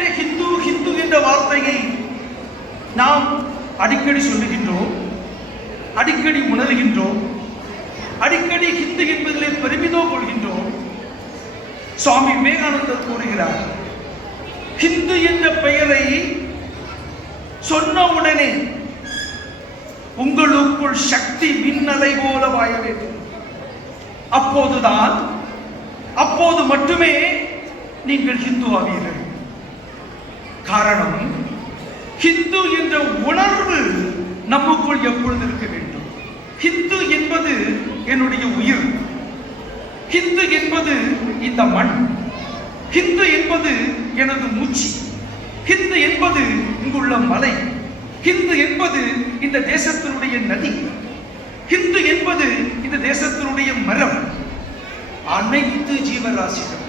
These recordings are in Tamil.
என்று ஹிந்து ஹிந்து என்ற வார்த்தையை நாம் அடிக்கடி சொல்லுகின்றோம், அடிக்கடி உணர்கின்றோம், அடிக்கடி ஹிந்து என்பதிலே பெருமிதம் கொள்கின்றோம். சுவாமி விவேகானந்தர் கூறுகிறார், ஹிந்து என்ற பெயரை சொன்ன உடனே உங்களுக்குள் சக்தி மின்னலை போல வாய வேண்டும். அப்போது மட்டுமே நீங்கள் ஹிந்து ஆவீர்கள். காரணம், ஹிந்து என்ற உணர்வு நமக்குள் எப்பொழுது இருக்க வேண்டும். ஹிந்து என்பது என்னுடைய உயிர், ஹிந்து என்பது இந்த மண், ஹிந்து என்பது எனது மூச்சு, ஹிந்து என்பது இங்குள்ள மலை, ஹிந்து என்பது இந்த தேசத்தினுடைய நதி, ஹிந்து என்பது இந்த தேசத்தினுடைய மரம். அனைத்து ஜீவராசிகள்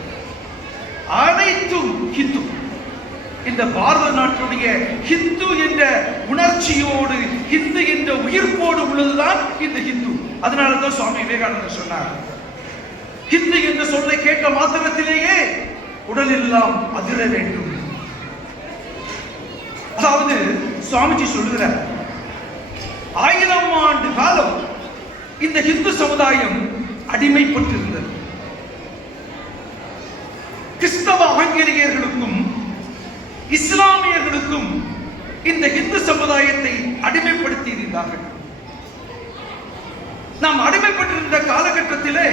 அனைத்தும் ஹிந்து. இந்த பாரத நாட்டுடைய ஹிந்து என்ற உணர்ச்சியோடு, ஹிந்து என்ற உயிர்ப்போடு உள்ளதுதான் இந்த ஹிந்து. அதனாலதான் சுவாமி விவேகானந்தர் சொன்னார், ஹிந்து என்ற சொல்லை கேட்ட மாத்திரத்திலேயே உடலெல்லாம் அதிர வேண்டும். அதாவது சுவாமிஜி சொல்லுகிறார், 1000 ஆண்டு காலம் இந்த ஹிந்து சமுதாயம் அடிமைப்பட்டிருந்தது. கிறிஸ்தவ ஆங்கிலேயர்களுக்கும் இஸ்லாமியர்களுக்கும் இந்த இந்து சமுதாயத்தை அடிமைப்படுத்தி இருந்தார்கள். நாம் அடிமைப்பட்டிருந்த காலகட்டத்திலே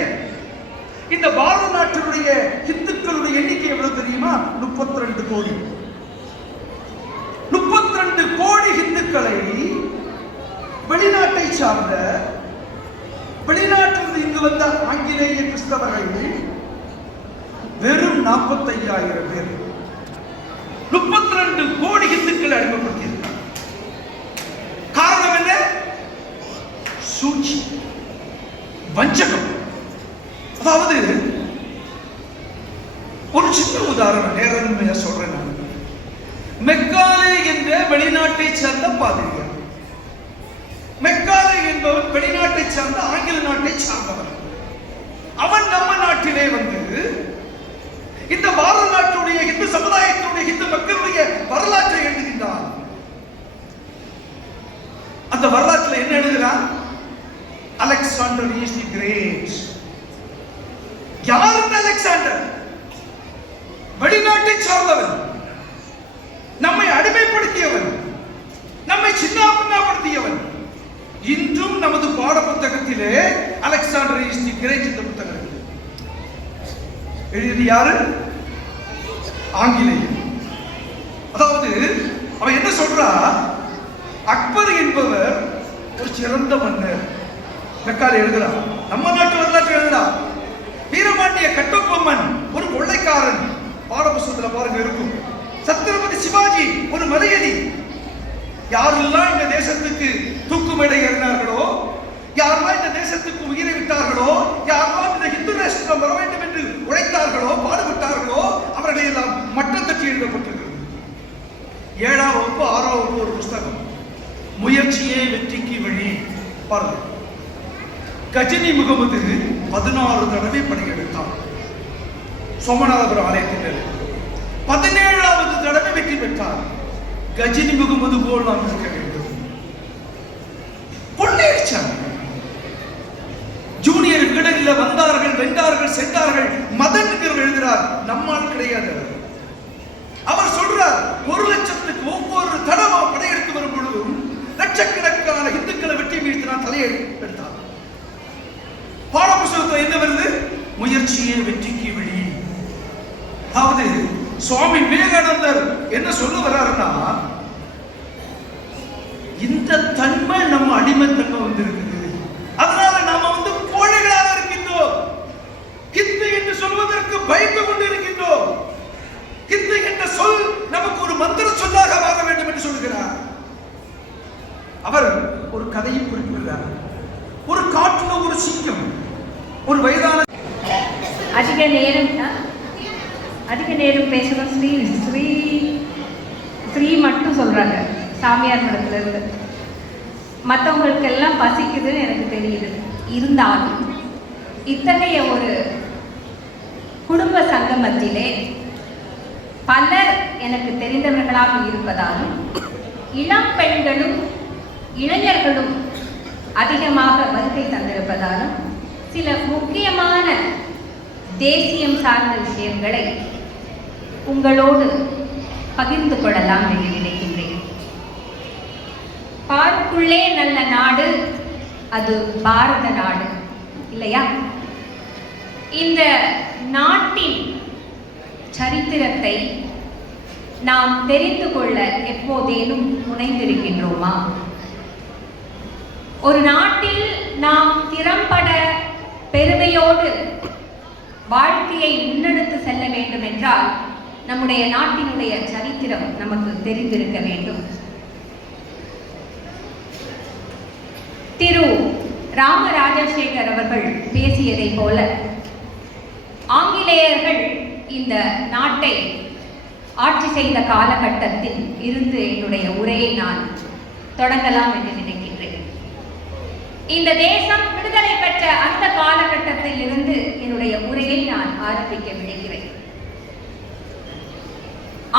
இந்த பாரத நாட்டினுடைய இந்துக்களுடைய எண்ணிக்கை எவ்வளவு தெரியுமா? 32 கோடி. 32 கோடி இந்துக்களை வெளிநாட்டை சார்ந்த, வெளிநாட்டிலிருந்து இங்கு வந்த ஆங்கிலேய கிறிஸ்தவர்கள் வெறும் 45,000 பேர். 32 கோடி இந்துக்களை அடிமைப்படுத்தியிருக்கிறார். காரணம் என்ன? சூழ்ச்சி, வஞ்சகம். அதாவது ஒரு சின்ன உதாரணம் நேரடியா சொல்றேன். நான் மெக்காலே என்ற வெளிநாட்டை சேர்ந்த பாதிரியார், மெக்காலே என்பவன் வெளிநாட்டை சார்ந்த ஆங்கில நாட்டை சார்ந்தவன். அவன் நம்ம நாட்டிலே வந்து இந்த பாரத நாட்டுடைய இந்து சமுதாயத்துடைய இந்து மக்களுடைய வரலாற்றை எழுதுகின்றான். அந்த வரலாற்றில் என்ன எழுதுகிறான்? Alexander is the great. யார் இந்த அலெக்சாண்டர்? வெளிநாட்டை சார்ந்தவன், நம்மை அடிமைப்படுத்தியவன், நம்மை சின்னாபின்னப்படுத்தியவன். இன்றும் நமது பாட புத்தகத்திலே அலெக்சாண்டர் இஸ் தி கிரேட் இந்த புத்தகம் எழுதியது யாரு? ஆங்கிலேயர். அதாவது அவன் என்ன சொல்றா? அக்பர் என்பவர் ஒரு சிறந்த மன்னர். மெக்காலே எழுதுறா, நம்ம நாட்டு வரலாற்று எழுதுறா. வீரபாண்டிய கட்டபொம்மன் ஒரு கொள்ளைக்காரன், பாடப்புஸ்தகத்துல பாருங்க இருக்கும். சத்ரபதி சிவாஜி ஒரு மலையடி. யாரெல்லாம் இந்த தேசத்துக்கு தூக்குமேடை ஏறினார்களோ, யாரெல்லாம் இந்த தேசத்துக்கு உயிரை விட்டார்களோ, யாரெல்லாம் இந்த இந்து தேசம் வர வேண்டும் என்று உழைத்தார்களோ, பாடுபட்டார்களோ, அவர்களை எல்லாம் மட்டம் தட்டி எழுதப்பட்டிருக்கிறது. 7ஆம் வகுப்பு 6ஆம் வகுப்பு ஒரு புஸ்தகம், முயற்சியே வெற்றிக்கு வழி. பாருங்க, கஜினி முகமது 16 தடவை படையெடுத்தார் சோமநாதபுரம் ஆலயத்தினர். 17வது தடவை வெற்றி பெற்றார். கஜினி முகமது போல் நாம் இருக்க வேண்டும். கொள்ளையடிச்சார். ஜூனியர் விகடனில் வந்தார்கள், வென்றார்கள், சென்றார்கள். மதன் எழுதுகிறார், நம்மால் கிடையாது. அவர் சொல்றார், 1 லட்சத்துக்கு ஒவ்வொரு தடவை படையெடுத்து வரும் பொழுதும் லட்சக்கணக்கான இந்துக்களை வெட்டி வீழ்த்து நான் தலையை எடுத்தார். பாடப்புஸ்தகத்தில் என்ன வருது? முயற்சியே வெற்றிக்கு வழி. அதாவது சுவாமி விவேகானந்தர் என்ன சொல்ல வர்றாருன்னா, இந்த தன்மை நம்ம அடிமைத்தன்மை வந்து இருக்குது. அதனால நாம வந்து கோழைகளாக இருக்கின்றோம். ஹிந்து என்று சொல்வதற்கு பயந்து கொண்டு இருக்கின்றோம். ஹிந்து என்ற சொல் நமக்கு ஒரு மந்திர சொல்லாக மாற வேண்டும் என்று சொல்கிறார். அவர் ஒரு கதையை குறிப்பிடுகிறார். ஒரு காட்டுல ஒரு சிங்கம், ஒரு வயதான அதிக நேரம் பேசணும். ஸ்ரீ மட்டும் சொல்றாங்க சாமியார் படத்துல இருந்து. மற்றவங்களுக்கெல்லாம் பசிக்குதுன்னு எனக்கு தெரியுது. இருந்தாலும் இத்தகைய ஒரு குடும்ப சங்கமத்திலே பலர் எனக்கு தெரிந்தவர்களாக இருப்பதாலும் இளம் பெண்களும் இளைஞர்களும் அதிகமாக வருகை தந்திருப்பதாலும் சில முக்கியமான தேசியம் சார்ந்த விஷயங்களை உங்களோடு பகிர்ந்து கொள்ளலாம் என்று நினைக்கின்றேன். பார்க்குள்ளே நல்ல நாடு அது பாரத நாடு இல்லையா? இந்த நாட்டின் சரித்திரத்தை நாம் தெரிந்து கொள்ள எப்போதேனும் முனைந்திருக்கின்றோமா? ஒரு நாட்டில் நாம் திறம்பட பெருமையோடு வாழ்க்கையை முன்னெடுத்து செல்ல வேண்டும் என்றால் நம்முடைய நாட்டினுடைய சரித்திரம் நமக்கு தெரிந்திருக்க வேண்டும். திரு ராமராஜசேகர் அவர்கள் பேசியதை போல ஆங்கிலேயர்கள் இந்த நாட்டை ஆட்சி செய்த காலகட்டத்தில் இருந்து என்னுடைய உரையை நான் தொடங்கலாம் என்று நினைக்கின்றேன். இந்த தேசம் விடுதலை பெற்ற அந்த காலகட்டத்தில் இருந்து என்னுடைய உரையை நான் ஆரம்பிக்க விடுகிறேன்.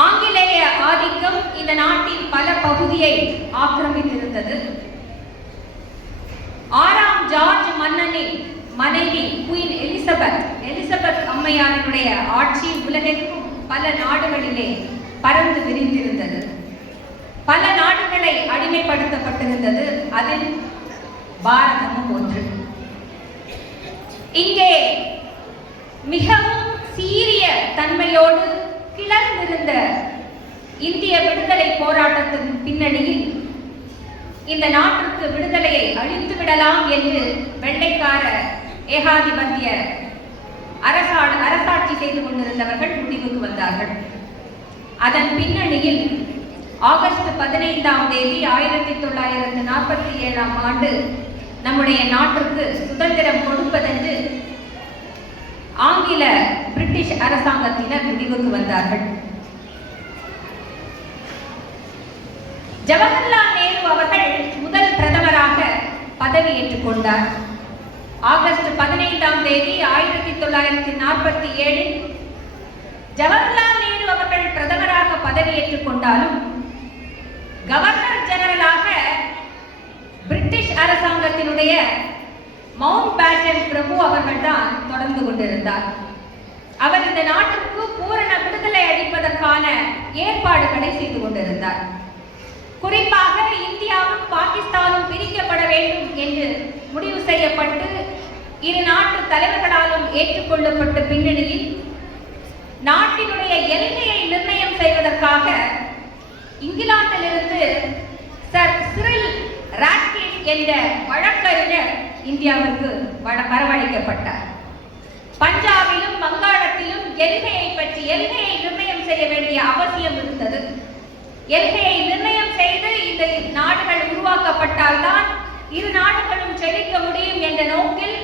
ஆங்கிலேய ஆதிக்கம் இந்த நாட்டின் பல பகுதியை ஆக்கிரமித்திருந்தது. 6ஆம் ஜார்ஜ் மன்னனின் மனைவி குயின் எலிசபெத் அம்மையாரினுடைய ஆட்சி உலகெங்கும் பல நாடுகளிலே பறந்து விரிந்திருந்தது. பல நாடுகளை அடிமைப்படுத்தப்பட்டிருந்தது. அதில் பாரதமும் ஒன்று. இங்கே மிகவும் சீரிய தன்மையோடு கிளர்ந்திருந்த இந்திய விடுதலை போராட்டத்தின் பின்னணியில் இந்த நாட்டிற்கு விடுதலையை அழித்து விடலாம் என்று வெள்ளைக்கார ஏகாதிபத்திய அரசாட்சி செய்து கொண்டிருந்தவர்கள் முடிவுக்கு வந்தார்கள். அதன் பின்னணியில் ஆகஸ்ட் 15ஆம் தேதி 1947ஆம் ஆண்டு நம்முடைய நாட்டிற்கு சுதந்திரம் கொடுப்பதென்று ஆங்கில பிரிட்டிஷ் அரசாங்கத்தினர் முடிவுக்கு வந்தார்கள். ஜவஹர்லால் நேரு அவர்கள் முதல் பிரதமராக பதவியேற்றுக் கொண்டார். ஆகஸ்ட் 15ஆம் தேதி 1947 ஜவஹர்லால் நேரு அவர்கள் பிரதமராக பதவியேற்றுக் கொண்டாலும் கவர்னர் ஜெனரலாக பிரிட்டிஷ் அரசாங்கத்தினுடைய மவுண்ட் பேட்டன் பிரபு அவர்கள் தான் தொடர்ந்து கொண்டிருந்தார். அவர் இந்த நாட்டிற்கு பூரண விடுதலை அளிப்பதற்கான ஏற்பாடுகளை செய்து கொண்டிருந்தார். குறிப்பாக இந்தியாவும் பாகிஸ்தானும் பிரிக்கப்பட வேண்டும் என்று முடிவு செய்யப்பட்டு இரு நாட்டு தலைவர்களாலும் ஏற்றுக்கொள்ளப்பட்ட பின்னணியில் நாட்டினுடைய எல்லையை நிர்ணயம் செய்வதற்காக இங்கிலாந்திலிருந்து சர் சிரில் ராட்க்ளிஃப் என்ற வழக்கறிஞர் இந்தியாவிற்கு வரவழைக்கப்பட்டார். பஞ்சாபிலும் வங்காளத்திலும் எல்கையை நிர்ணயம் செய்ய வேண்டிய அவசியம் இருந்தது. எல்கையை நிர்ணயம் செய்து இந்த நாடுகள் உருவாக்கப்பட்டால்தான் இரு நாடுகளும் செழிக்க முடியும் என்ற நோக்கில்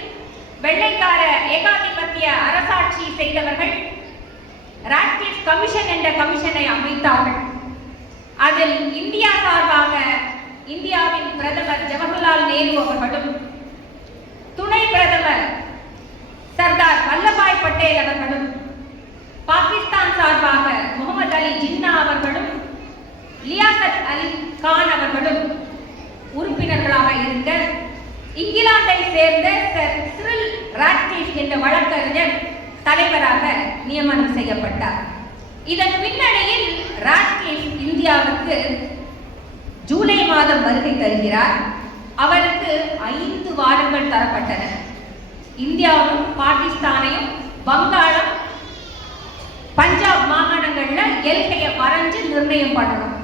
வெள்ளைக்கார ஏகாதிபத்திய அரசாட்சி செய்தவர்கள் ராட்க்ளிஃப் கமிஷன் என்ற கமிஷனை அமைத்தார்கள். அதில் இந்தியா சார்பாக இந்தியாவின் பிரதமர் ஜவஹர்லால் நேரு அவர்களும் துணை பிரதமர் சர்தார் வல்லபாய் பட்டேல் அவர்களும் பாகிஸ்தான் சார்பாக முகமது அலி ஜின்னா அவர்களும் லியாகத் அலி கான் அவர்களும் உறுப்பினர்களாக இருக்க இங்கிலாந்தை சேர்ந்த சர் சிரில் ராட்க்ளிஃப் என்ற வழக்கறிஞர் தலைவராக நியமனம் செய்யப்பட்டார். இதன் பின்னணியில் ராட்க்ளிஃப் இந்தியாவுக்கு ஜூலை மாதம் வருகை தருகிறார். அவருக்கு 5 வாரங்கள் தரப்பட்டன. இந்தியாவும் பாகிஸ்தானையும் வங்காளம் பஞ்சாப் மாகாணங்கள்ல எல்கையை வரைஞ்சு நிர்ணயம் பண்ணணும்.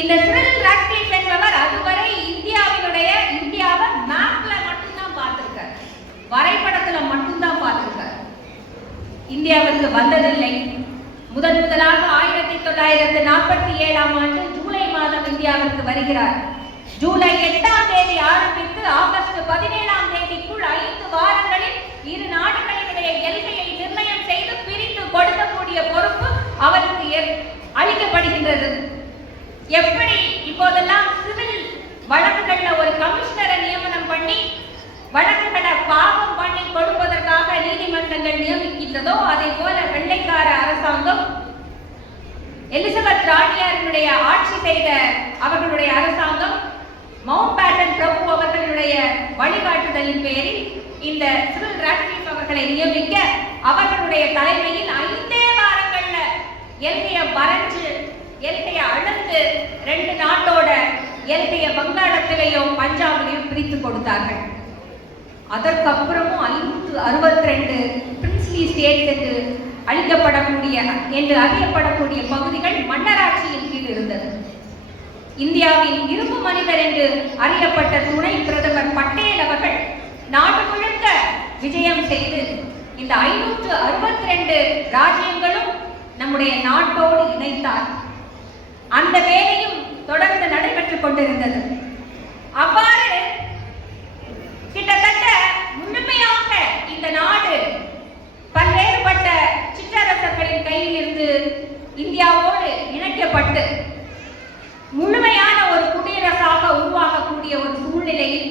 இந்த சிரில் ராட்க்ளிஃப் என்பவர் அதுவரை இந்தியாவை மேப்ல மட்டும்தான் பார்த்திருக்கார், வரைபடத்துல மட்டும்தான் பார்த்திருக்கார். இந்தியாவிற்கு வந்ததில்லை. முதலாக 1947ஆம் ஆண்டு ஜூலை மாதம் இந்தியாவிற்கு வருகிறார். ஜூலை 8ஆம் தேதி ஆரம்பித்து ஆகஸ்ட் 17ஆம் தேதிக்குள் 5 வாரங்களில் இரு நாடுகளினுடைய எல்கையை நிர்ணயம் செய்து பிரித்து கொடுக்கக்கூடிய பொறுப்பு அவருக்கு அளிக்கப்படுகின்றது. எப்படி இப்போதெல்லாம் சிவில் வழக்குகள்ல ஒரு கமிஷனரை நியமனம் பண்ணி வழக்குகளை பாவம் பண்ணி கொடுப்பதற்காக நீதிமன்றங்கள் நியமிக்கின்றதோ அதே போல வெள்ளைக்கார அரசாங்கம் எலிசபெத் ராணியாருடைய ஆட்சி செய்த அவர்களுடைய அரசாங்கம் மவுண்ட் பேட்டன் பிரபு அவர்களுடைய வழிகாட்டுதலின் பேரில் இந்த சிரில் ராட்க்ளிஃப் அவர்களை நியமிக்க அவர்களுடைய தலைமையில் 5 வாரங்கள்ல எல்கையை வரைஞ்சு எல்கையை அளந்து 2 நாட்டோட எல்கையை வங்காளத்திலேயும் பஞ்சாபிலையும் பிரித்து கொடுத்தார்கள். அதற்கப்புறமும் 562 பிரின்ஸ்லி ஸ்டேட்ஸ் என்று அளிக்கப்படக்கூடிய என்று அறியப்படக்கூடிய பகுதிகள் மன்னராட்சியின் கீழ் இருந்தது. இந்தியாவின் இரும்பு மனிதர் என்று அறியப்பட்ட துணை பிரதமர் பட்டேல் அவர்கள் நாடு முழுக்க விஜயம் செய்து இந்த 562 ராஜ்யங்களும் நம்முடைய நாட்டோடு இணைத்தார். அந்த வேலையும் தொடர்ந்து நடைபெற்றுக் கொண்டிருந்தது. அவ்வாறு கிட்டத்தட்ட முழுமையாக இந்த நாடு பல்வேறுபட்ட சிற்றரசர்களின் கையில் இருந்து இந்தியாவோடு இணைக்கப்பட்டு முழுமையான ஒரு குடியரசாக உருவாகக்கூடிய ஒரு சூழ்நிலையில்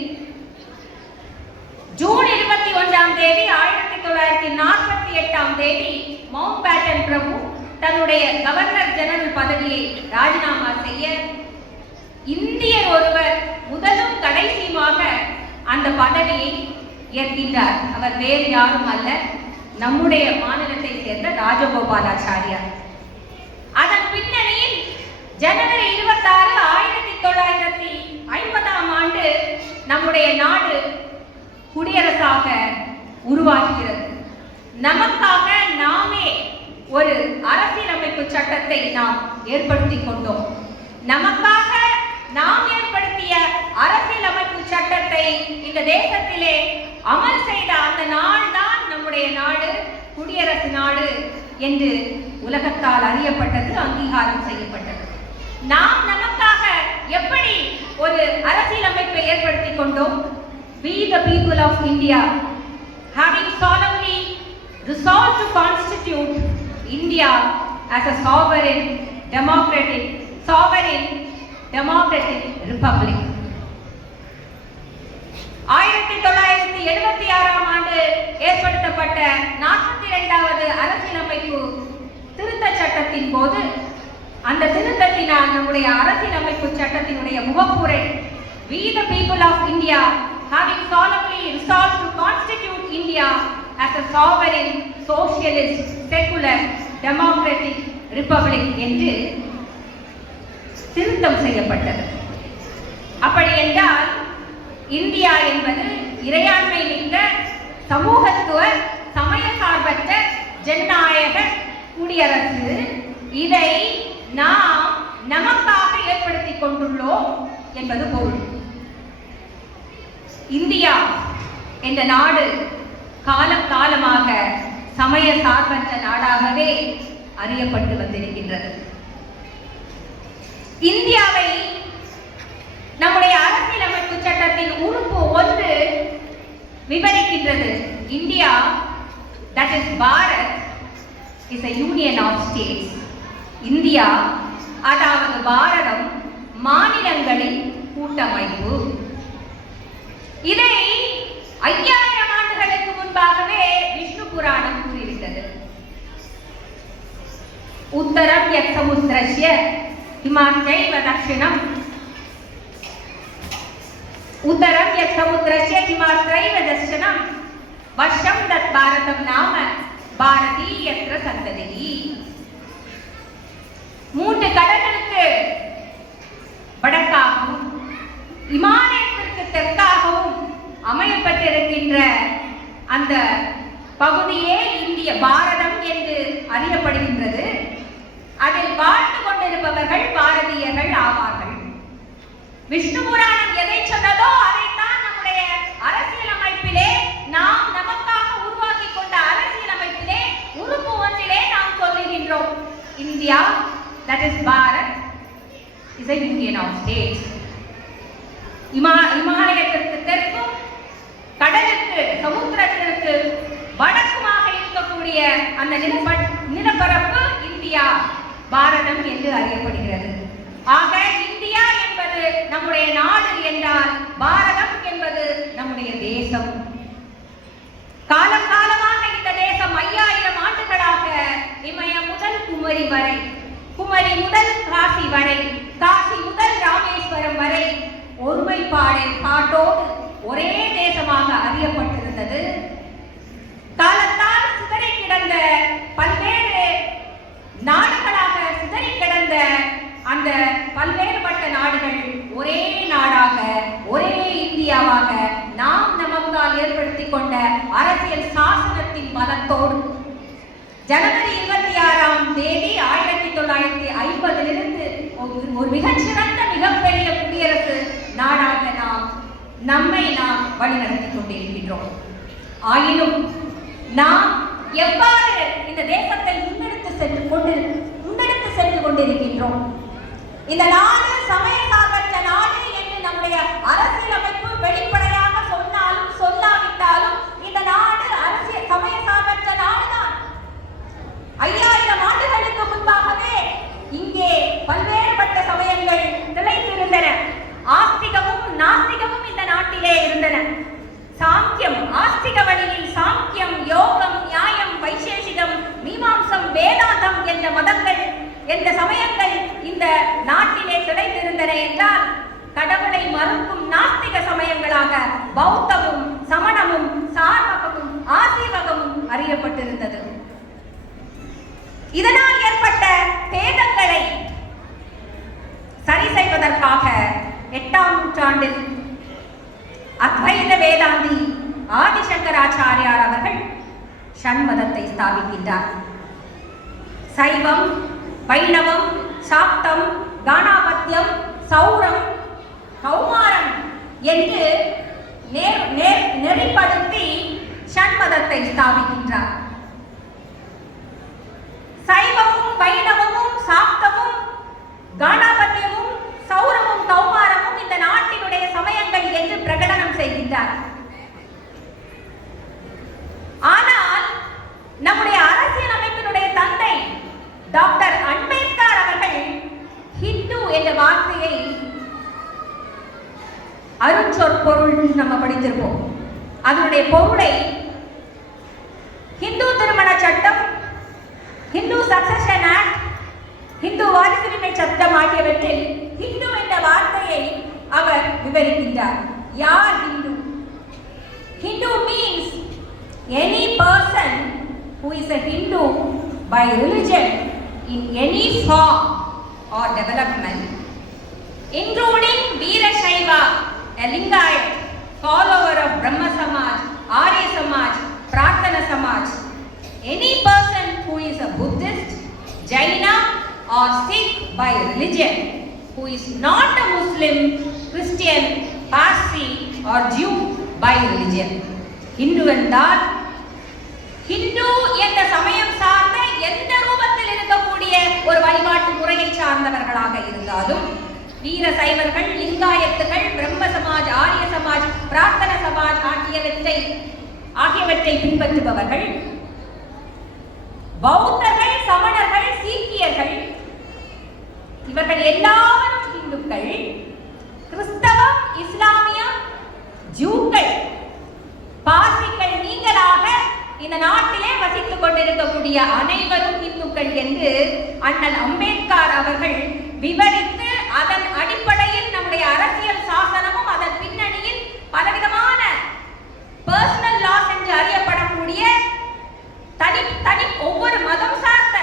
ஜூன் 21ஆம் தேதி 1948ஆம் தேதி மவுண்ட் பேட்டன் பிரபு தன்னுடைய கவர்னர் ஜெனரல் பதவியை ராஜினாமா செய்ய இந்தியர் ஒருவர் முதலும் கடைசியுமாக அந்த பதவியை ஏற்கின்றார். அவர் வேறு யாரும் அல்ல, நம்முடைய மாநிலத்தை சேர்ந்த ராஜகோபாலாச்சாரியார். அதன் பின்னணியில் ஜனவரி 26, 1950ஆம் ஆண்டு நம்முடைய நாடு குடியரசாக உருவாகிறது. நமக்காக நாமே ஒரு அரசியலமைப்பு சட்டத்தை நாம் ஏற்படுத்திக் கொண்டோம். நமக்காக நாம் ஏற்படுத்திய அரசியலமைப்பு சட்டத்தை இந்த தேசத்திலே அமல் செய்த அந்த நாள் தான் நம்முடைய நாடு குடியரசு நாடு என்று உலகத்தால் அறியப்பட்டது, அங்கீகாரம் செய்யப்பட்டது. நாம் நமக்காக எப்படி ஒரு அரசியலமைப்பை ஏற்படுத்திக் கொண்டோம்? We the people of India, having solemnly resolved to constitute India as a sovereign democratic republic. 1976ஆம் ஆண்டு ஏற்படுத்தப்பட்ட 42வது அரசியலமைப்பு திருத்த சட்டத்தின் போது அந்த திருத்தத்தினால் நம்முடைய அரசியலமைப்பு சட்டத்தினுடைய முகப்புரை We the people of India, having solemnly resolved to constitute India as a sovereign, socialist, secular, democratic republic என்று திருத்தம் செய்யப்பட்டது. அப்படி என்றால் இந்தியா என்பது இறையாண்மை மிக்க சமூகத்துவ சமயசார்பற்ற ஜனநாயக குடியரசு. இதை நாம் நமக்காக ஏற்படுத்திக் கொண்டுள்ளோம் என்பது பொருள். இந்தியா என்ற நாடு காலம் காலமாக சமய சார்பற்ற நாடாகவே அறியப்பட்டு வந்திருக்கின்றது. இந்தியாவை நம்முடைய அரசியலமைப்பு சட்டத்தின் உறுப்பு 1 விவரிக்கின்றது. India, that is Bharat, is a union of states. India அதாவது பாரதம் மாநிலங்களின் கூட்டமைப்பு. இதை 5000 ஆண்டுகளுக்கு முன்பாகவே விஷ்ணு புராணம் கூறிவிட்டது. உத்தரம் யத் சமுத்திரஸ்ய ஹிமாச்சைவ தக்ஷிணம் உத்தரம் யத் சமுத்திரஸ்ய ஹிமாச்சைவ தக்ஷிணம் வர்ஷம் தத் பாரதம் நாம பாரதீயத்ர சந்ததி. 3 கடல்களுக்கு வடக்காகவும் இமாலயத்திற்கு தெற்காகவும் அமையப்பட்டிருக்கின்ற அந்த பகுதியே இந்திய பாரதம் என்று அறியப்படுகின்றது. அதில் வாழ்ந்து கொண்டிருப்பவர்கள் பாரதியர்கள் ஆவார்கள். விஷ்ணு புராணம் எதை சொன்னதோ அதைத்தான் நம்முடைய அரசியலமைப்பிலே நாம் நமக்காக உருவாக்கி கொண்ட அரசியலமைப்பிலே உறுப்பு 1 நாம் சொல்லுகின்றோம். India, that is Bharat, is a union of states. இமாலயத்திற்கு தெற்கும் கடலுக்கு சமுத்திரத்திற்கு வடக்குமாக இருக்கக்கூடிய அந்த நிலப்பரப்பு இந்தியா பாரதம் என்று அறியப்படுகிறது. ஆக இந்தியா என்பது நம்முடைய நாடு என்றால் பாரதம் என்பது நம்முடைய தேசம். காலம் காலமாக இந்த தேசம் 5000 ஆண்டுகளாக இமயம் முதல் குமரி வரை கன்னியாகுமரி முதல் காசி வரை, காசி முதல் ராமேஸ்வரம் வரை ஒருமைப்பாட்டோடு ஒரே தேசமாக அறியப்பட்டிருந்தது. காலத்தால் சிதறி கிடந்த பல்வேறு நாடுகளாக சிதறி கிடந்த அந்த பல்வேறுபட்ட நாடுகள் ஒரே நாடாக, ஒரே இந்தியாவாக நாம் நமக்கால் ஏற்படுத்திக் கொண்ட அரசியல் சாசனத்தின் பலத்தோடு ஜனவரி 26ஆம் தேதி 1950 ஒரு மிகச்சிறந்த மிகப்பெரிய குடியரசு நாடாக நம்மை வழிநடத்திக் கொண்டிருக்கின்றோம். ஆயினும் நாம் எவ்வாறு இந்த தேசத்தை முன்னெடுத்து சென்று கொண்டிருக்கின்றோம்? இந்த நாடு சமய சார்பற்ற நாடு என்று நம்முடைய அரசியலமைப்பு வெளிப்படையாக சொன்னாலும் சொல்லாவிட்டாலும் இந்த நாடு அரசியல் சமய சார்பற்ற நாடுதான். 5000 ஆண்டுகளுக்கு முன்பாகவே இங்கே பல்வேறுபட்ட சமயங்கள் நிலைத்திருந்தன. ஆஸ்திகமும் நாஸ்திகமும் இந்த நாட்டிலே இருந்தன. சாங்கியம், ஆஸ்திக வழியில் சாங்கியம், யோகம், நியாயம், வைசேஷிகம், மீமாம்சம், வேதாந்தம் என்ற மதங்கள் என்ற சமயங்கள் இந்த நாட்டிலே கிடைத்திருந்தன என்றால், கடவுளை மறுக்கும் நாஸ்திக சமயங்களாக பௌத்தமும் சமணமும் சார்வகமும் ஆசீவகமும் அறியப்பட்டிருந்தது. இதனால் ஏற்பட்ட பேதங்களை சரி செய்வதற்காக 8ஆம் நூற்றாண்டில் அத்வைத வேதாந்தி ஆதிசங்கராச்சாரியார் அவர்கள் ஷண்மதத்தை ஸ்தாபிக்கின்றார். சைவம், வைணவம், சாக்தம், கானாபத்தியம், சௌரம், கௌமாரம் என்று நெறிப்படுத்தி ஷண்மதத்தை ஸ்தாபிக்கின்றார். சைவமும் வைணவமும் சாக்தமும் கானாபத்தியமும் சௌரமும் கௌமாரமும் இந்த நாட்டினுடைய சமயங்கள் என்று பிரகடனம் செய்கின்றார். ஆனால் நம்முடைய அரசியல் அமைப்பினுடைய தந்தை டாக்டர் அம்பேத்கர் அவர்கள் ஹிந்து என்ற வார்த்தையை அருஞ்சொற்பொருள் நம்ம படித்திருப்போம். அதனுடைய பொருளை ஹிந்து திருமண சட்டம், ஹிந்து சக்சஷன் ஆக்ட், ஹிந்து வாரிசுரிமை சட்டம் ஆகியவற்றில் ஹிந்து என்ற வார்த்தையை அவர் விவரிக்கின்றார். யார் Hindu? Hindu means any person who is a Hindu by religion in any form or development, including Veerashaiva, a Lingayat, follower of Brahma Samaj, Arya Samaj, Prarthana Samaj, any person who is a Buddhist, Jaina or Sikh by religion, who is not a Muslim, Christian, Parsi or Jew by religion. Hindu என்றால் ஹிந்து என்ற சமயம் சார்ந்த எந்த ரூபத்தில் இருக்கக்கூடிய ஒரு வழிபாட்டு முறையை சார்ந்தவர்களாக இருந்தாலும், வீர சைவர்கள், லிங்காயத்துகள், பிரம்ம சமாஜ், ஆரிய சமாஜ், பிரார்த்தன சமாஜ் ஆகியவற்றை பின்பற்றுபவர்கள், பௌத்தர்கள், சமணர்கள், சீக்கியர்கள், இவர்கள் எல்லாரும் இந்துக்கள். கிறிஸ்தவம், இஸ்லாமியம், ஜூக்கள், பார்சிகள் நீங்களாக இந்த நாட்டிலே வசித்துக் கொண்டிருக்கக்கூடிய அனைவரும் இந்துக்கள் என்று அண்ணல் அம்பேத்கர் அவர்கள் விவரித்து, அதன் அடிப்படையில் நம்முடைய அரசியல் சாசனமும் அதன் பின்னணியில் பலவிதமான பர்சனல் லாஸ் என்று அறியப்படக்கூடிய தனி ஒவ்வொரு மதம் சார்ந்த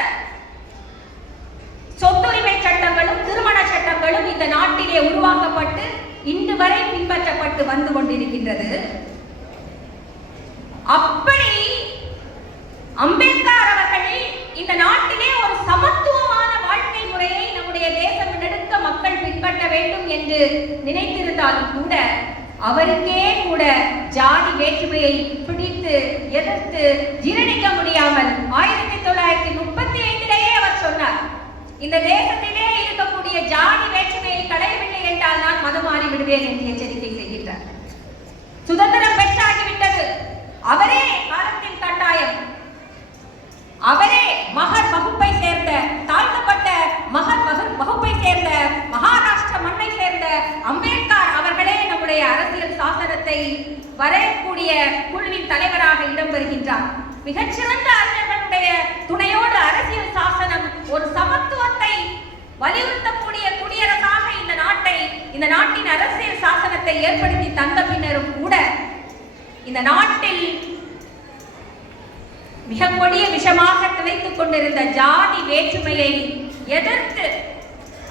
சொத்துரிமை சட்டங்களும் திருமண சட்டங்களும் இந்த நாட்டிலே உருவாக்கப்பட்டு இன்று வரை பின்பற்றப்பட்டு வந்து கொண்டிருக்கின்றது. அப்படி அம்பேத்கர் அவர்கள் இந்த நாட்டிலே ஒரு சமத்துவமான வாழ்க்கை முறையை நம்முடைய தேசம் நெடுக்க மக்கள் பின்பற்ற வேண்டும் என்று நினைத்திருந்தாலும் கூட, அவருக்கே கூட ஜாதி வேற்றுமையை பிடித்து எதிர்த்து ஜீரணிக்க முடியாமல் 1935 அவர் சொன்னார், இந்த தேசத்திலே இருக்கக்கூடிய ஜாதி வேற்றுமையை களையவில்லை என்றால் நான் மதம் மாறி விடுவேன் என்று எச்சரிக்கை செய்கின்றார். சுதந்திரம் பெற்றாகிவிட்டது. அவரே காலத்தின் கட்டாயம், அவரே மகர் வகுப்பை சேர்ந்த, தாழ்த்தப்பட்ட மகர் வகுப்பை சேர்ந்த, மகாராஷ்டிர மண்ணை சேர்ந்த அம்பேத்கர் அவர்களே நம்முடைய அரசியல் சாசனத்தை வரையக்கூடிய குழுவின் தலைவராக இடம்பெறுகின்றார். மிகச்சிறந்த அறிஞர்களுடைய துணையோடு அரசியல் சாசனம் ஒரு சமத்துவத்தை சட்டத்தை ஏற்படுத்தி தந்த பின்னரும் கூட இந்த நாட்டில் மிக கொடிய விஷமாக திளைத்துக் கொண்டிருந்த ஜாதி வேற்றுமையை எதிர்த்து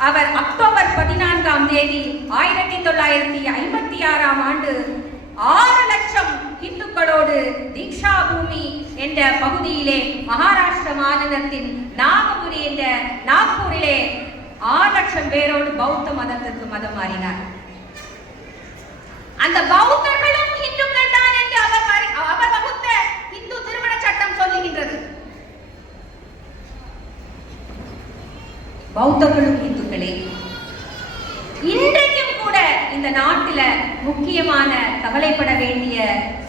அவர் அக்டோபர் 14ஆம் தேதி 1956ஆம் ஆண்டு 6 லட்சம் இந்துக்களோடு தீக்ஷா பூமி என்ற பகுதியிலே மகாராஷ்டிர மாநிலத்தின் நாகபுரி என்ற நாக்பூரிலே 6 லட்சம் பேரோடு பௌத்த மதத்திற்கு மதம் மாறினார். அந்த பௌத்தர்களும் இந்துக்கள் தான் என்று அவர் வகுத்த இந்து திருமண சட்டம் சொல்லுகின்றது. பௌத்தர்களும் இந்துக்களே. இன்றைக்கும் கூட இந்த நாட்டில முக்கியமான கவலைப்பட வேண்டிய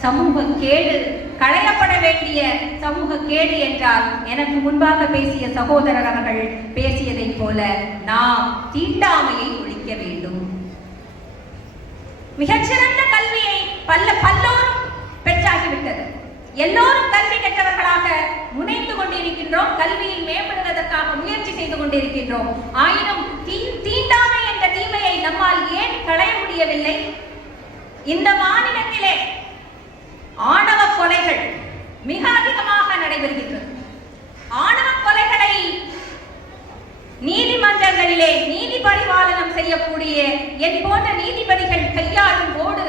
சமூக கேடு, களையப்பட வேண்டிய சமூக கேடு என்றால் எனக்கு முன்பாக பேசிய சகோதரர் அவர்கள் பேசியதைப் போல நாம் தீண்டாமையை ஒழிக்க வேண்டும். மிகச்சிறந்த கல்வியை பல்லோரும் பெற்றாகிவிட்டது. எல்லோரும் கல்வி கற்றவர்களாக முனைந்து கொண்டிருக்கின்றோம். கல்வியில் மேம்படுவதற்காக முயற்சி செய்து கொண்டிருக்கின்றோம். ஆயினும் தீண்டாமை என்ற தீமையை நம்மால் ஏன் களைய முடியவில்லை? இந்த மாநிலத்திலே ஆணவ கொலைகள் மிக அதிகமாக நடைபெறுகின்றது. ஆணவ கொலைகளை நீதிமன்றங்களிலே நீதி பரிபாலனம் செய்யக்கூடிய என் போன்ற நீதிபதிகள் கையாளும் போது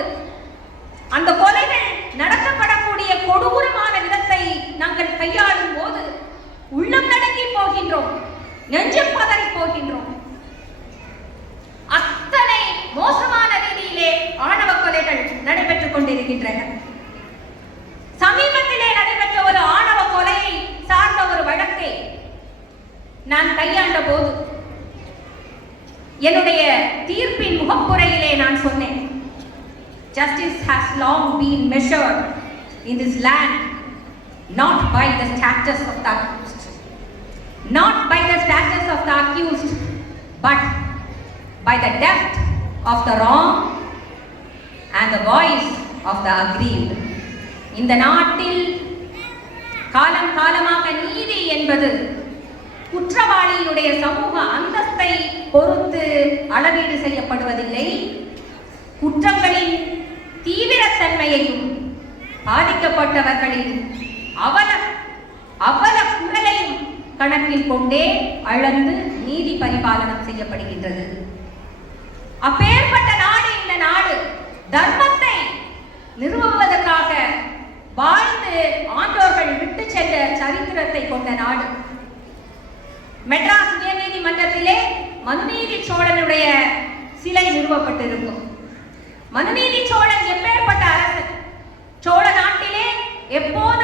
அந்த கொலைகள் நடத்தப்படக்கூடிய கொடூரமான விதத்தை நாங்கள் கையாளும் போது உள்ளம் நடுங்கி போகின்றோம், நெஞ்சம் பதறி போகின்றோம். அத்தனை மோசமான ரீதியிலே ஆணவ கொலைகள் நடைபெற்றுக் கொண்டிருக்கின்றன. சமீபத்திலே நடைபெற்ற ஒரு ஆணவ கொலையை சார்ந்த ஒரு வழக்கை நான் கையாண்ட போது என்னுடைய தீர்ப்பின் முகப்புரையிலே நான் சொன்னேன், justice has long been measured in this land not by the status of the accused, not by the status of the accused, but by the depth of the wrong and the voice of the aggrieved. இந்த நாட்டில் காலம் காலமாக நீதி என்பது குற்றவாளியினுடைய சமூக அந்தஸ்தை பொறுத்து அளவீடு செய்யப்படுவதில்லை. குற்றங்களின் தீவிரத்தன்மையையும் பாதிக்கப்பட்டவர்களின் அவல குரலையும் கணக்கில் கொண்டே அளந்து நீதி பரிபாலனம் செய்யப்படுகின்றது. அப்பேற்பட்ட நாடு இந்த நாடு. தர்மத்தை நிறுவுவதற்காக வாழ்ந்து ஆண்டோர்கள் விட்டு சென்ற சரித்திரத்தை கொண்ட நாடு. மெட்ராஸ் உயர் நீதிமன்றத்திலே மனுநீதி சோழனுடைய சிலை நிறுவப்பட்டிருக்கும். மனுநீதி சோழன் எப்பேற்பட்ட அரசன்? சோழ நாட்டிலே எப்போது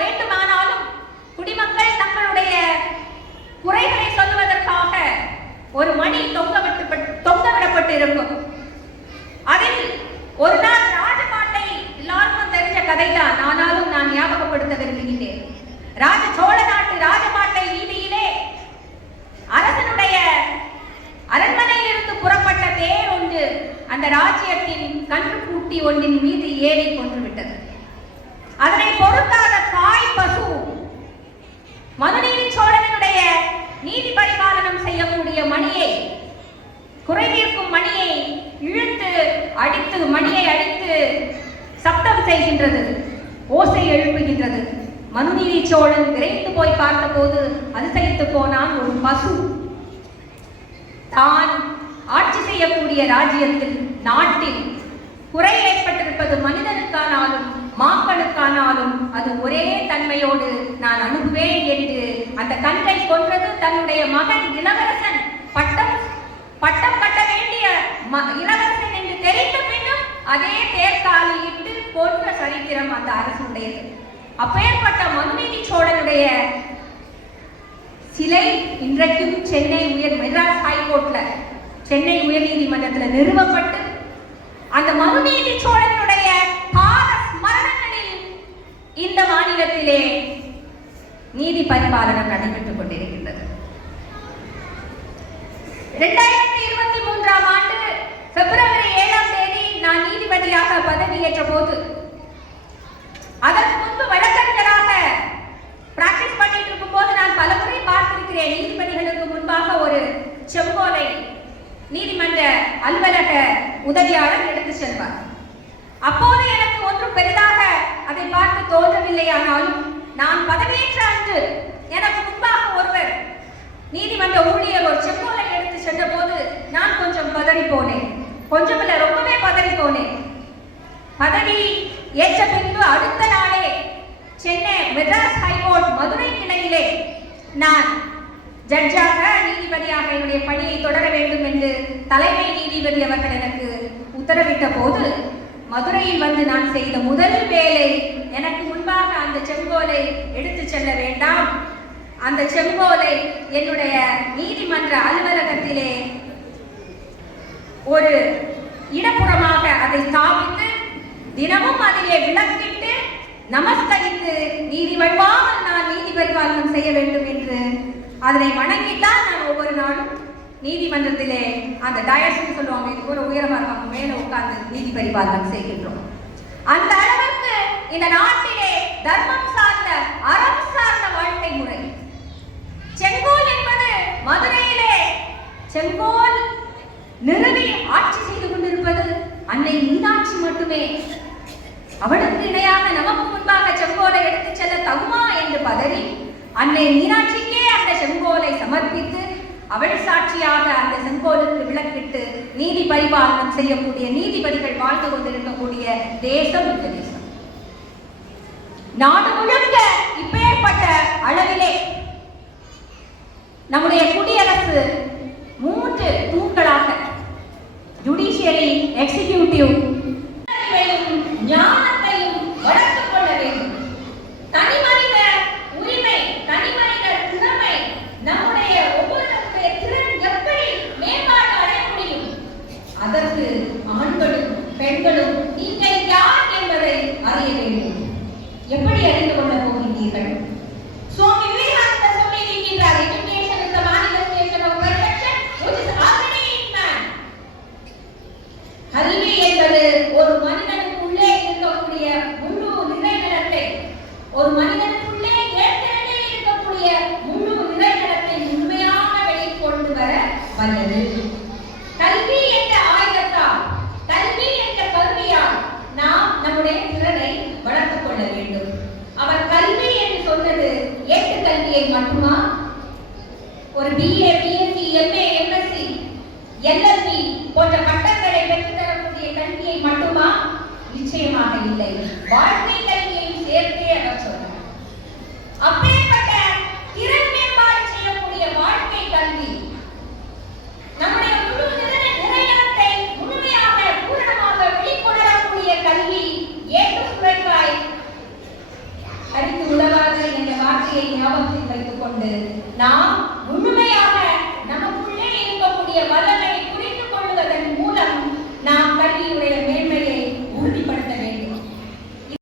வேண்டுமானாலும் குடிமக்கள் தங்களுடைய குறைகளை சொல்லுவதற்காக ஒரு மணி தொங்கவிடப்பட்டிருக்கும். அதில் ஒரு நாள் ராஜபாட்டை எல்லாருக்கும் தெரிஞ்ச கதைதான், ஆனாலும் நான் ஞாபகப்படுத்த விரும்புகின்றேன். சோழ நாட்டு ராஜபாட்டை வீதியிலே அரசனுடைய அரண்மனையிலிருந்து புறப்பட்ட தேர் ஒன்று அந்த ராஜ்யத்தின் கன்றுக்குட்டி ஒன்றின் மீது ஏறி கொன்றுவிட்டது. அதனை பொறுக்காத தாய் பசு மனுநீதி சோழனுடைய நீதி பரிபாலனம் செய்யக்கூடிய மணியை, குறை தீர்க்கும் மணியை இழுத்து அடித்து, மணியை அடித்து சப்தம் செய்கின்றது, ஓசை எழுப்புகின்றது. மனுநீதி சோழன் விரைந்து போய் பார்த்தபோது அதிசயித்து போனான். ஒரு பசு தான் ஆட்சி செய்யக்கூடிய ராஜ்யத்தில், நாட்டில் குறை ஏற்பட்டிருப்பது மனிதனுக்கானாலும் மாக்களுக்கானாலும் அது ஒரே தன்மையோடு நான் அனுப்புவேன் என்று அந்த கன்றை கொன்றது. தன்னுடைய மகன் இளவரசன் பட்டம் கட்ட வேண்டிய இளவரசன் என்று தெரிந்த பின்னும் அதே தேர்காலில் இட்டு கொன்ற சரித்திரம் அந்த அரசுடையது. அப்பேற்பட்ட மனுநீதி சோழனுடைய சிலை இன்றைக்கும் மெட்ராஸ் ஹைகோர்ட்ல, சென்னை உயர்நீதிமன்றத்தில் நிறுவப்பட்டு அந்த மனுநீதி சோழனுடைய பாத ஸ்மரணங்களில் இந்த மாநிலத்திலே நீதி பரிபாலனம் நடைபெற்றுக் கொண்டிருக்கின்றது. 2023ஆம் ஆண்டு பிப்ரவரி 7ஆம் தேதி நான் நீதிபதியாக பதவியேற்ற போது, அதற்கு முன்பு வழக்கறிஞராக பிராக்டிஸ் பண்ணிட்டு இருக்கும் போது நான் பலமுறை பார்த்திருக்கிறேன். நீதிபதிகளுக்கு முன்பாக ஒரு செங்கோலை நீதிமன்ற அலுவலக உதவியாளர் எடுத்து செல்வார். அப்போது எனக்கு ஒன்றும் பெரிதாக அதை பார்த்து தோன்றவில்லை. ஆனாலும் நான் பதவியேற்ற அன்று எனக்கு முன்பாக ஒருவர் நீதிமன்ற ஊழியர் ஒரு செங்கோலை எடுத்து சென்ற போது நான் கொஞ்சம் பதறி போனேன். கொஞ்சமில்லை, ரொம்பவே பதறி போனேன். பதவி ஏற்ற பின்பு அடுத்த நாளே சென்னை மெட்ராஸ் ஹைகோர்ட் மதுரை கிளையிலே நான் ஜட்ஜாக நீதிபதியாக என்னுடைய பணியை தொடர வேண்டும் என்று தலைமை நீதிபதி அவர்கள் எனக்கு உத்தரவிட்ட போது மதுரையில் வந்து நான் செய்த முதல் வேலை, எனக்கு முன்பாக அந்த செங்கோலை எடுத்து செல்ல வேண்டாம், அந்த செங்கோலை என்னுடைய நீதிமன்ற அலுவலகத்திலே ஒரு இடப்புறமாக அதை ஸ்தாபித்து தினமும் அதிலே விளக்கிட்டு நமஸ்கரித்து நீதி வழுவாமல் நான் நீதி பரிபாலனம் செய்ய வேண்டும் என்று அதனை வணங்கித்தான் நான் ஒவ்வொரு நாளும் நீதிமன்றத்திலே அந்த டயஸ்ன்னு சொல்லுவாங்க, இது ஒரு உயரமா இருக்காங்க, மேல உட்கார்ந்து நீதி பரிபாலனம் செய்கின்றோம். அந்த அளவுக்கு இந்த நாட்டிலே தர்மம் சார்ந்த அறம் சார்ந்த வாழ்க்கை முறை. செங்கோல் என்பது மதுரையிலே செங்கோல் நிறுவி ஆட்சி செய்து கொண்டிருப்பது அன்னை மீனாட்சி மட்டுமே. அவளுக்கு இணையாக நமக்கு முன்பாக செங்கோலை எடுத்து செல்ல தகுமா என்று பதறி அன்னை மீனாட்சிக்கே அந்த செங்கோலை சமர்ப்பித்து அவள் சாட்சியாக அந்த செங்கோலுக்கு விளக்கிட்டு நீதி பரிபாலனம் செய்யக்கூடிய நீதிபதிகள் வாழ்ந்து கொண்டிருக்கக்கூடிய தேசம் இந்த தேசம். நாடு முழுக்க இப்பேற்பட்ட அளவிலே நம்முடைய குடியரசு 3 தூண்களாக ஜுடிஷியரி, எக்ஸிகியூட்டிவ் ஞானத்தையும் வளர்த்துக் கொள்ள வேண்டும். தனிமனித உரிமை, தனிமனித திறமை, நம்முடைய ஒவ்வொருவருடைய திறன் எப்படி மேம்பாடு அடைய முடியும், அதற்கு ஆண்களும் பெண்களும் நீங்கள் யார் என்பதை அறிய வேண்டும். எப்படி அறிந்து கொள்ள போகின்றீர்கள்? சுவாமி விவேகானந்தர் சொல்லியிருக்கிறார், education is the manifestation of perfection which is already in man. கல்வி என்பது ஒரு மனிதனுக்கு உள்ளே இருக்கக்கூடிய முழு நிறைநலத்தை, ஒரு மனிதனுக்குள்ளே ஏற்கனவே இருக்கக்கூடிய முழு நிறைநலத்தை உண்மையாக வெளிக்கொண்டு வர வல்லது. கல்வி என்ற ஆயுதத்தால், கல்வி என்ற கருவியால் நாம் நம்முடைய திறனை வளர்த்துக் கொள்ள வேண்டும். அவர் கல்வி என்று சொன்னது ஏட்டு கல்வியை மட்டுமா? ஒரு BA, BSc, MA, MSc, LLB போன்ற பட்டங்களை பெற்றுத் தரக்கூடிய கல்வியை மட்டுமா? நிச்சயமாக இல்லை. வாழ்க்கை